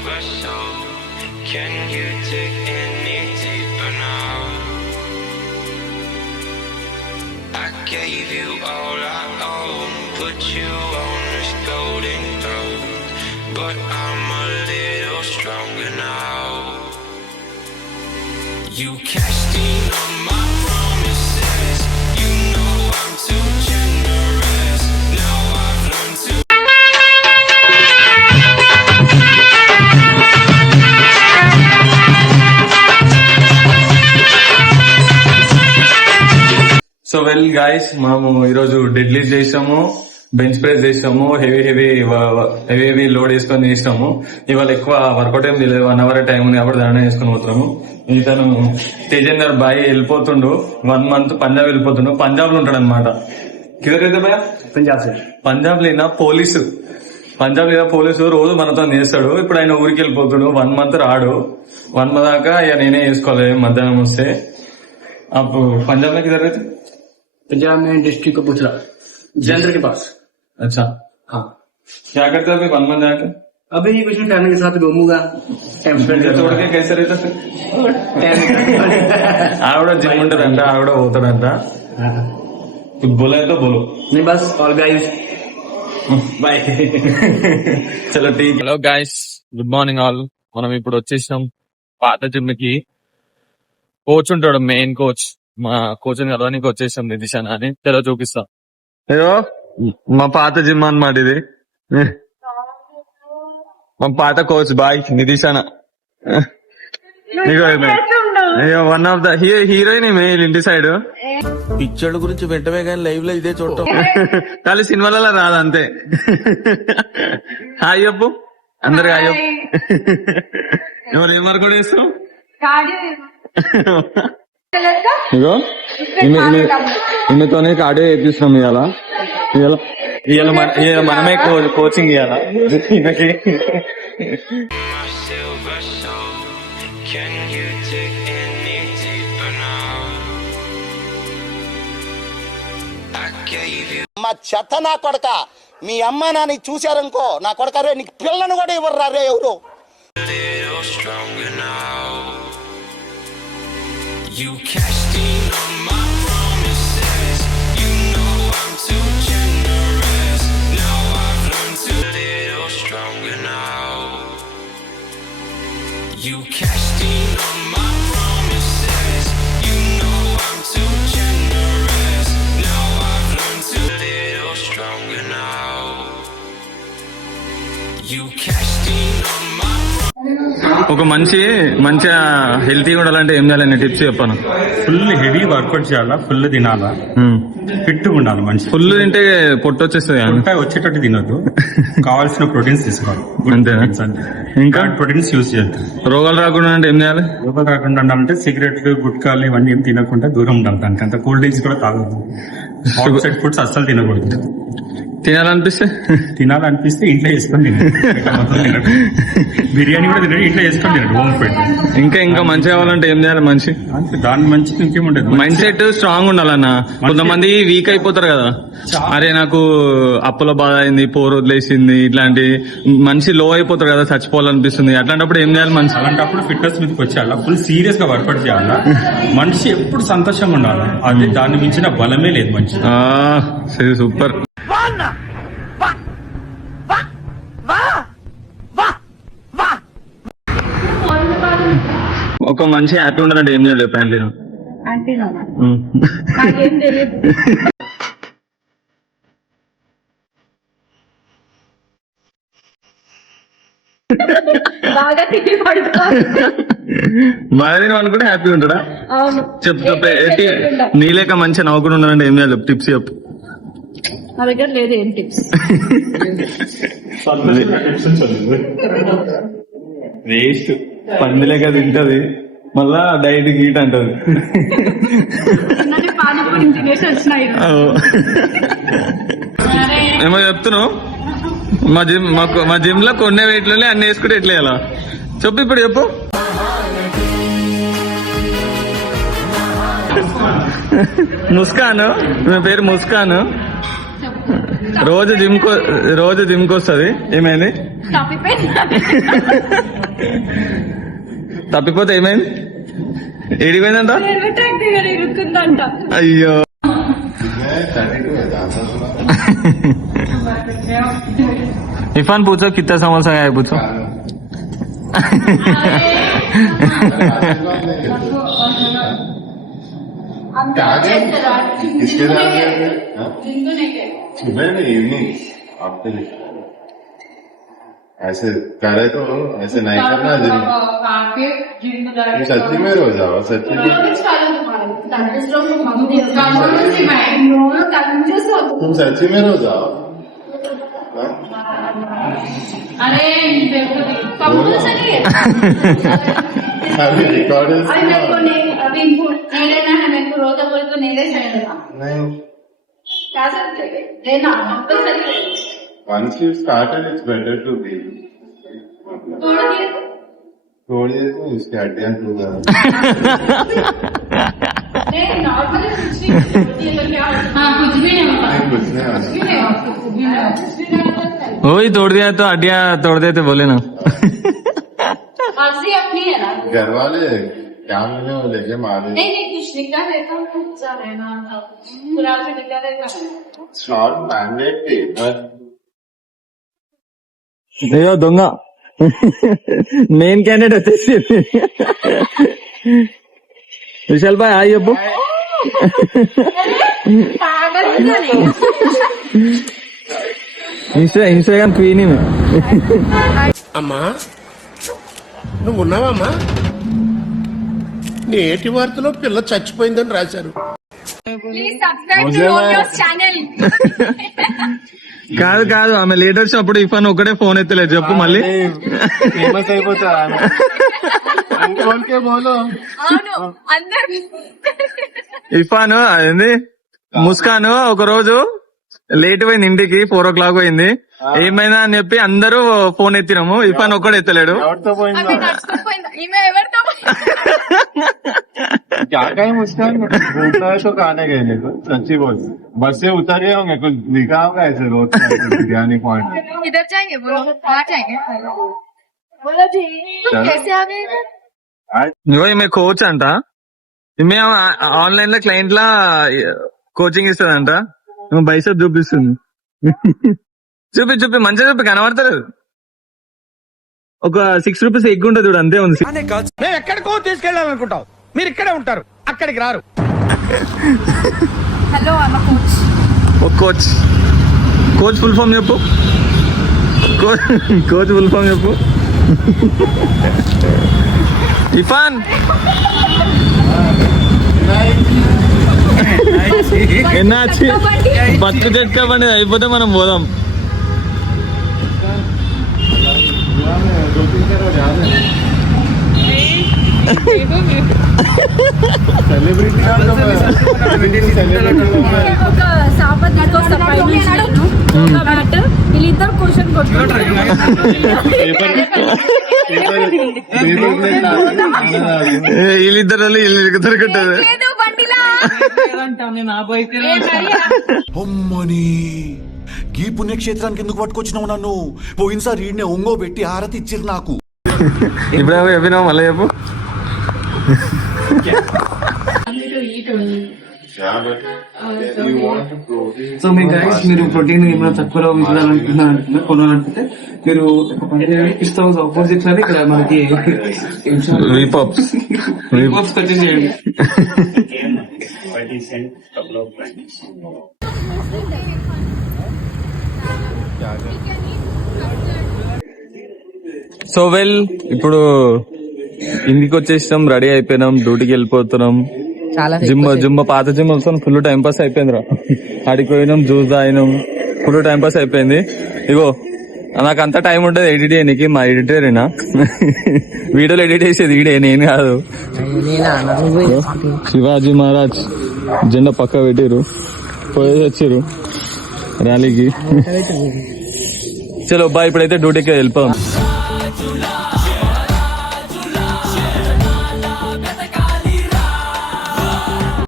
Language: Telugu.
silver soul. Can you dig any deeper now? I gave you all I own, put you on this golden throne, but I'm a little stronger now. You cashed in on my promises, you know I'm too generous, now I've learned to. So well guys, మేము ఈరోజు డెడ్లిఫ్ట్ చేసాము, బెంచ్ ప్రెస్ చేసాము, హెవీ లోడ్ వేసుకొని చేసినాము. ఇవాళ ఎక్కువ వర్కౌట్ ఏం తెలియదు, 1 hour టైం ఉంది కాబట్టి దాన్ని వేసుకొని పోతున్నాము. ఇతను తేజేందర్ బాయ్ వెళ్ళిపోతుండు, 1 month పంజాబ్ వెళ్ళిపోతుండు. పంజాబ్ లో ఉంటాడు అనమాట. కిదరైతే భయ పంజాబ్ లేనా పోలీసు, రోజు మనతో చేస్తాడు. ఇప్పుడు ఆయన ఊరికి వెళ్ళిపోతాడు, 1 month రాడు. 1 month దాకా ఇక నేనే చేసుకోవాలి మధ్యాహ్నం వస్తే. అప్పుడు పంజాబ్ में किधर रहते? पंजाब में डिस्ट्रिक्ट कपूरथला, जलंधर के पास. अच्छा, हाँ. क्या करते हो अभी 1 month जाके? अभी कुछ नहीं, फैमिली के साथ घूमूंगा. छोड़ के कैसे रहता फिर? ఆవిడ జిమ్ ఉంటదంట, ఆవిడ పోతాడంట. बोला है तो बोलो. नहीं बस ऑल गाइस బాయ్. చలో టీ. Hello guys, good morning all. మనం ఇప్పుడు వచ్చేసాం పాత జిమ్ కి. కోచ్ ఉంటాడు, మెయిన్ కోచ్. మా కోచ్ కలవడానికి వచ్చేసాం, నిధిశాన అని. చలో చూపిస్తాం. అయ్యో మా పాత జిమ్ అన్నమాట ఇది. మా పాత కోచ్ బాయ్ నిధిశాన. One of the heroine mail ఇంటి సైడ్. పిక్చర్ గురించి వెంటనే కానీ లైవ్ లో ఇదే చూడటం. కానీ సినిమాలలో రాదు అంతే. హాయ్ చెప్పు అందరికి, హాయ్ చెప్పు. ఎవరు ఏం వర్క్ చేస్తావు? ఇగో ఇన్నతోనే కార్డియో చేపిస్తున్నాం. ఇవాళ మనమే కోచింగ్ ఇవ్వాలా ఈయనకి. My silver soul, can you dig any deeper now? I gave you మా చెత్త నా కొడక, మీ అమ్మ నాని చూశారనుకో నా కొడక, రే నీకు పిల్లను కూడా ఇవ్వరు రే ఎవరు. a little stronger now. You cashed in on my promises, you know I'm too generous, now I've learned to a little stronger now. You cashed in on my promises, you know I'm too generous, now I've learned to a little stronger now. You cashed in on my. ఒక మంచిగా హెల్తీగా ఉండాలంటే ఏం చేయాలని టిప్స్ చెప్పాను. ఫుల్ హెవీ వర్కౌట్ చేయాలా, ఫుల్ తినాలా, ఫిట్ ఉండాలి. మంచి ఫుల్ తింటే పొట్టు వచ్చేస్తుంది. ఉంటాయి వచ్చేటట్టు తినొద్దు, కావాల్సిన ప్రోటీన్స్ తీసుకోవాలి. అంతేనా? ఇంకా ప్రోటీన్స్ యూజ్ చేయాలి. రోగాలు రాకుండా అంటే ఏం చేయాలి? రోగాలు రాకుండా ఉండాలంటే సిగరెట్లు, గుట్కాలు ఇవన్నీ ఏం తినకుండా దూరం ఉండాలి. దానికి అంత కూల్ డ్రింక్స్ కూడా తాగదు. హాట్ సైడ్ ఫుడ్స్ అస్సలు తినకూడదు. తినాలనిపిస్తే ఇంట్లో వేసుకొని తినండి. బిర్యానీ కూడా తినండి, ఇంట్లో వేసుకొని తినండి, హోమ్ ఫుడ్. ఇంకా మంచి కావాలంటే ఏం చేయాలి? మంచి దాని మంచి ఇంకేముంటది, మైండ్ సెట్ స్ట్రాంగ్ ఉండాలన్న. కొంతమంది వీక్ అయిపోతారు కదా, అరే నాకు అప్పుల బాధ అయింది, పోరు వదిలేసింది, ఇట్లాంటి మనిషి లో అయిపోతారు కదా, చచ్చిపోవాలనిపిస్తుంది. అట్లాంటప్పుడు ఏం చేయాలి? మంచి అలాంటప్పుడు ఫిట్నెస్ మీదకి వచ్చేయాలా, ఫుల్ సీరియస్ గా వర్కౌట్ చేయాలా. మనిషి ఎప్పుడు సంతోషంగా ఉండాలి, అదే దాన్ని మించిన బలమే లేదు మనిషి. సూపర్. ఒక మంచి హ్యాపీ ఉండాలంటే ఏం చేయాలి? బాగా అనుకుంటే హ్యాపీ ఉంటాడా? చెప్పు. నీలేక మంచిగా నవ్వుకుని ఉండాలంటే ఏం చేయాలి? టిప్స్ చెప్పు. నా దగ్గర లేదు ఏం టిప్స్. వేస్ట్, పందిలేక తింటది, మళ్ళా డైట్ గీట్ అంటది. ఏమో చెప్తున్నావు? మా జిమ్ లో కొన్ని వెయిట్లే అన్ని వేసుకుంటే ఎట్లా వేయాలా చెప్పు. ఇప్పుడు చెప్పు. ముస్కాన్, నా పేరు ముస్కాన్. రోజు జిమ్ కి వస్తుంది. ఏమైంది? తప్పిపోతే ఏమైంది? ఏడిపోయిందంట? ఇరుక్కుందంట. అయ్యో इरफान पूछो कितना समोसा है पूछो ऐसे करे तो ऐसे नहीं करना सच्ची में रो जाओ सच्ची में तुम सच्ची में रो जाओ अरे अभी रिकॉर्ड अभी लेना है मेरे को रोजा बोले तो नहीं ले सकता नहीं क्या सकते लेना compulsory once you started it's better to be थोड़ी तो उसके हड्डियां टूट जाए नहीं नॉर्मली कुछ नहीं तो क्या हाँ कुछ भी नहीं होता कुछ नहीं वही तोड़ दिया तो हड्डियां तोड़ देते बोले ना मर्जी अपनी है ना घर वाले क्या मिले वो लेके मारे नहीं कुछ निकाल देता हूँ कुछ रहना पूरा से निकाल देगा it's not mandatory but అయ్యో దొంగ మెయిన్ క్యాండిడేట్ వచ్చేసి విశాల్ భాయ్ హాయ్ చెప్పు ఇన్స్టాగ్రామ్ క్వీన్ అమ్మా నువ్వు ఉన్నావమ్మా నేటి వార్తలో పిల్ల చచ్చిపోయిందని రాశారు కాదు కాదు ఆమె లీడర్స్ అప్పుడు ఇఫాన్ ఒకటే ఫోన్ ఎత్తలేదు చెప్పు మళ్ళీ ఫేమస్ అయిపోతా ఇఫాన్ అదేంది ముస్కాన్ ఒక రోజు లేట్ పోయింది ఇంటికి 4 o'clock పోయింది ఏమైందా అని చెప్పి అందరూ ఫోన్ ఎత్తినాము ఇఫాన్ ఒక్కడు ఎత్తలేడు ఎవరితో పోయిందో क्या कहीं मुस्कान घूमना है तो खाने गए नहीं तो सच्ची बोल बस से उतर गए होंगे कुछ दिखा होगा ऐसे रोड बिरयानी पॉइंट इधर जाएंगे बोलो कहाँ जाएंगे बोलो जी तुम कैसे आ गए इधर ఇగో ఈమె కోచ్ అంట ఈమె ఆన్లైన్ లో క్లయింట్ లా కోచింగ్ ఇస్తుందంట బైసెప్ చూపిస్తుంది చూపి మంచిగా చూపి కనబడతలేదు ఒక 6 రూపీస్ ఎగ్ ఉంటుంది చూడు అంతే ఉంది మేము ఎక్కడికో తీసుకెళ్ళాలనుకుంటాం మీరు ఇక్కడే ఉంటారు అక్కడికి రారు हेलो आई एम कोच ఒక కోచ్ ఫుల్ ఫామ్ చెప్పు కోచ్ ఫుల్ ఫామ్ చెప్పు ఇఫాన్ ఎన్నాచి బతుకు చెట్కా బండి అయిపోతే మనం పోదాం ఒక సాపత్ తీసుకొస్తా పైన ఒక బ్యాట్ వీళ్ళిద్దరు క్వశ్చన్ కొట్టుకుంటారు వీళ్ళిద్దరు వీళ్ళు దొరుకుతుంది అమ్మని ఈ పుణ్యక్షేత్రానికి ఎందుకు పట్టుకొచ్చినావు నన్ను పోయినసారి ఈయన ఒంగో పెట్టి హారతి ఇచ్చిరు నాకు ఇప్పుడు చెప్పినావు మళ్ళీ చెప్పు సో మీ గైస్ మీరు ప్రోటీన్ ఏమైనా తక్కువలో విధాలంటున్నారు కొనాలంటే మీరు ఒక పని చేయండి ఇష్టం ఆపోజిట్ లోనే ఇక్కడ మనకి రీపాప్స్ పర్చేజ్ చేయండి సో వెల్ ఇప్పుడు ఇంటికి వచ్చేసినాం రెడీ అయిపోయినాం డ్యూటీకి వెళ్ళిపోతున్నాం జిమ్ పాత జిమ్ వస్తాం ఫుల్ టైం పాస్ అయిపోయిందిరా ఆడికి పోయినాం జ్యూస్ తాగినాం ఫుల్ టైం పాస్ అయిపోయింది ఇగో నాకు అంత టైం ఉంటుంది ఎడిట్ చేయడానికి మా ఎడిటరేనా వీడియోలు ఎడిట్ చేసేది ఈడే నేను కాదు శివాజీ మహారాజ్ జెండా పక్క పెట్టిరు పోయేసి వచ్చిర్రు ర్యాలీకి చలో బా ఇప్పుడైతే డ్యూటీకి వెళ్ళిపోయాం